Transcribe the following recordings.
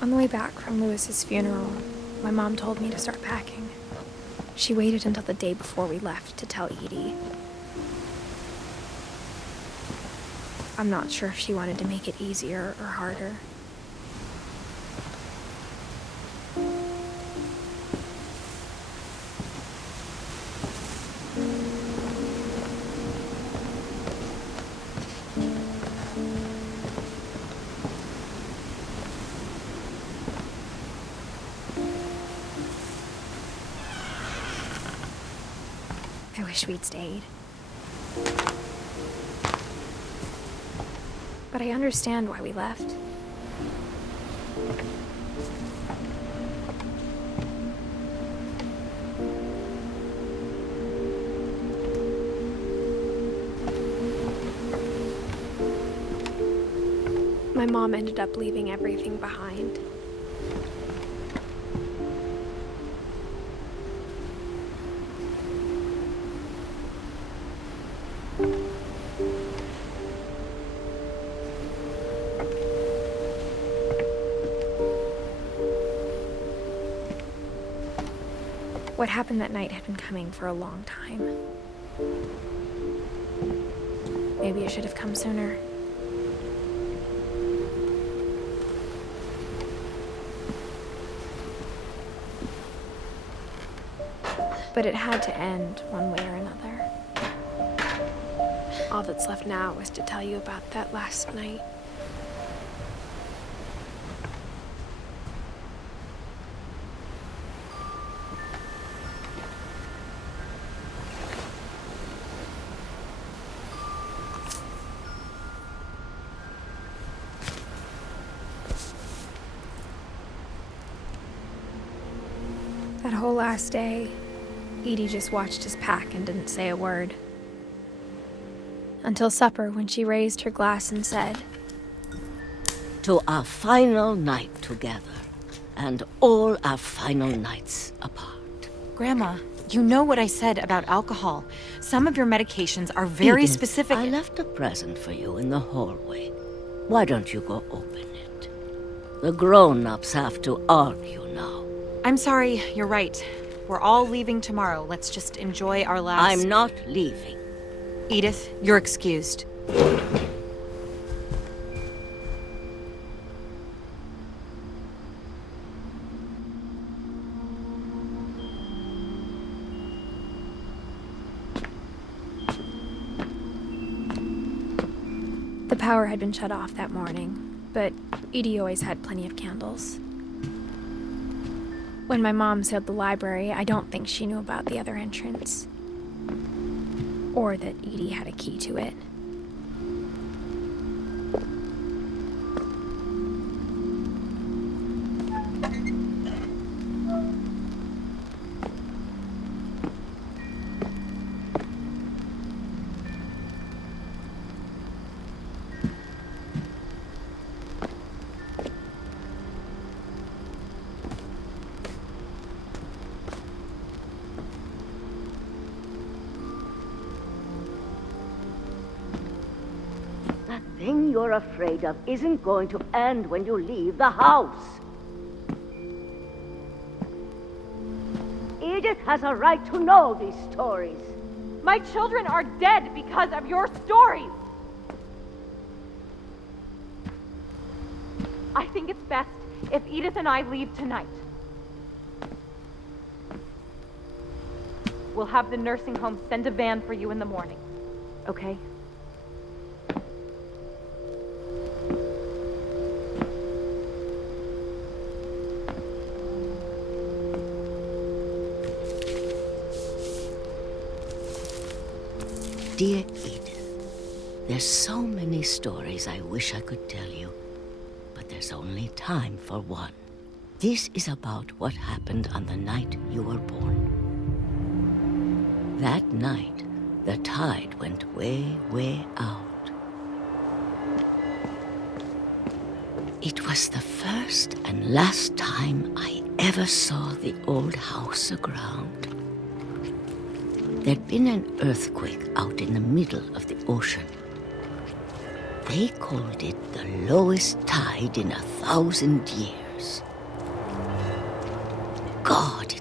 On the way back from Lewis's funeral, my mom told me to start packing. She waited until the day before we left to tell Edie. I'm not sure if she wanted to make it easier or harder. I wish we'd stayed. But I understand why we left. My mom ended up leaving everything behind. What happened that night had been coming for a long time. Maybe it should have come sooner. But it had to end one way or another. All that's left now is to tell you about that last night. That whole last day, Edie just watched us pack and didn't say a word. Until supper, when she raised her glass and said, "To our final night together, and all our final nights apart." Grandma, you know what I said about alcohol. Some of your medications are very Edith, specific. I left a present for you in the hallway. Why don't you go open it? The grown-ups have to argue now. I'm sorry, you're right. We're all leaving tomorrow. Let's just enjoy our last... I'm not leaving. Edith, you're excused. The power had been shut off that morning, but Edie always had plenty of candles. When my mom sealed the library, I don't think she knew about the other entrance. Or that Edie had a key to it. That thing you're afraid of isn't going to end when you leave the house. Edith has a right to know these stories. My children are dead because of your stories! I think it's best if Edith and I leave tonight. We'll have the nursing home send a van for you in the morning, okay? Dear Edith, there's so many stories I wish I could tell you, but there's only time for one. This is about what happened on the night you were born. That night, the tide went way, way out. It was the first and last time I ever saw the old house aground. There'd been an earthquake out in the middle of the ocean. They called it the lowest tide in 1,000 years.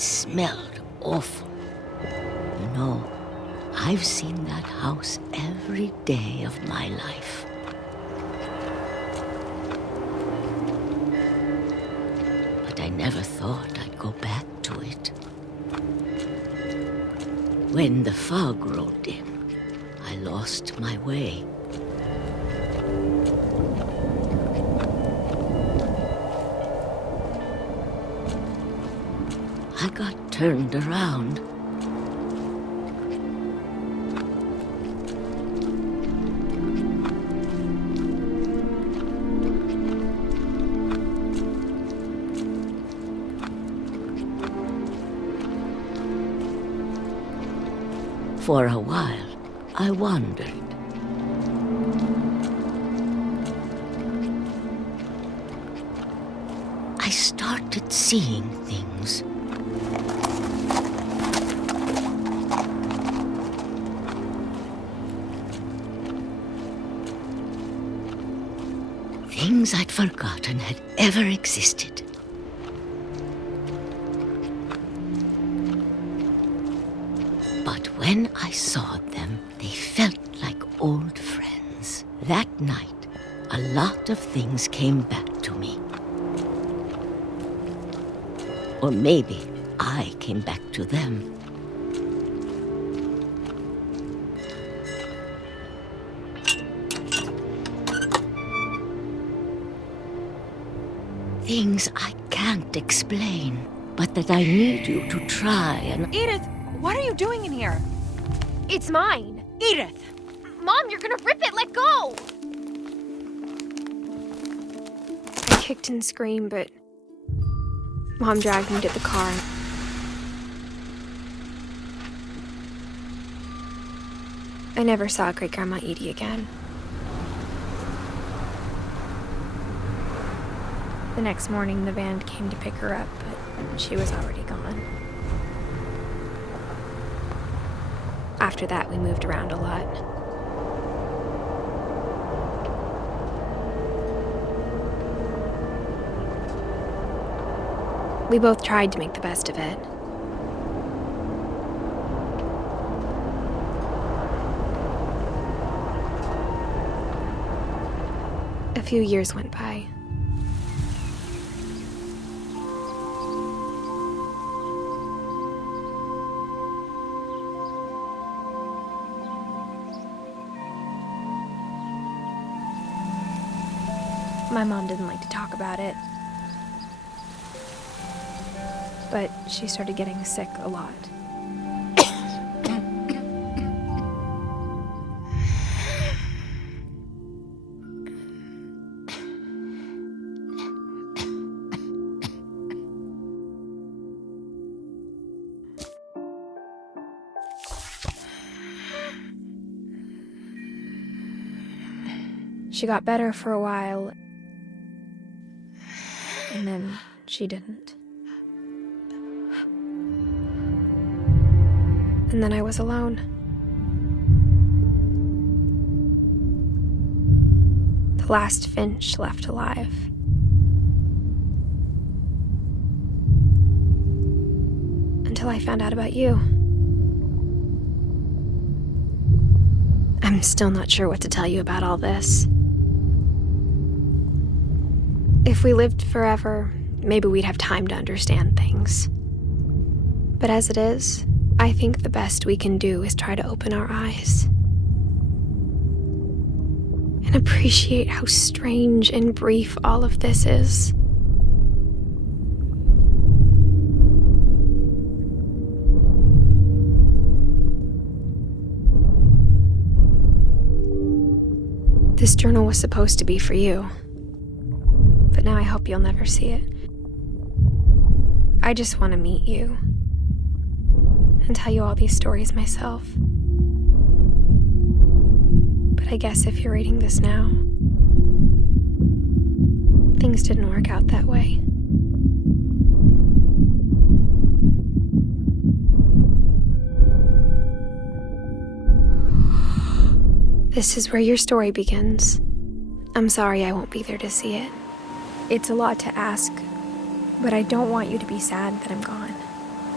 It smelled awful. You know, I've seen that house every day of my life. But I never thought I'd go back to it. When the fog rolled in, I lost my way. I got turned around. For a while, I wandered. I started seeing things. Things I'd forgotten had ever existed. But when I saw them, they felt like old friends. That night, a lot of things came back to me. Or maybe I came back to them. Things I can't explain, but that I need you to try and... Edith, what are you doing in here? It's mine. Edith! Mom, you're gonna rip it! Let go! I kicked and screamed, but Mom dragged me to the car. I never saw Great-Grandma Edie again. The next morning, the van came to pick her up, but she was already gone. After that, we moved around a lot. We both tried to make the best of it. A few years went by. My mom didn't like to talk about it, but she started getting sick a lot. She got better for a while, and then she didn't. And then I was alone. The last Finch left alive. Until I found out about you. I'm still not sure what to tell you about all this. If we lived forever, maybe we'd have time to understand things. But as it is, I think the best we can do is try to open our eyes. And appreciate how strange and brief all of this is. This journal was supposed to be for you. But now I hope you'll never see it. I just want to meet you and tell you all these stories myself. But I guess if you're reading this now, things didn't work out that way. This is where your story begins. I'm sorry I won't be there to see it. It's a lot to ask, but I don't want you to be sad that I'm gone.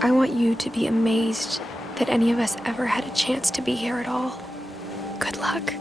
I want you to be amazed that any of us ever had a chance to be here at all. Good luck.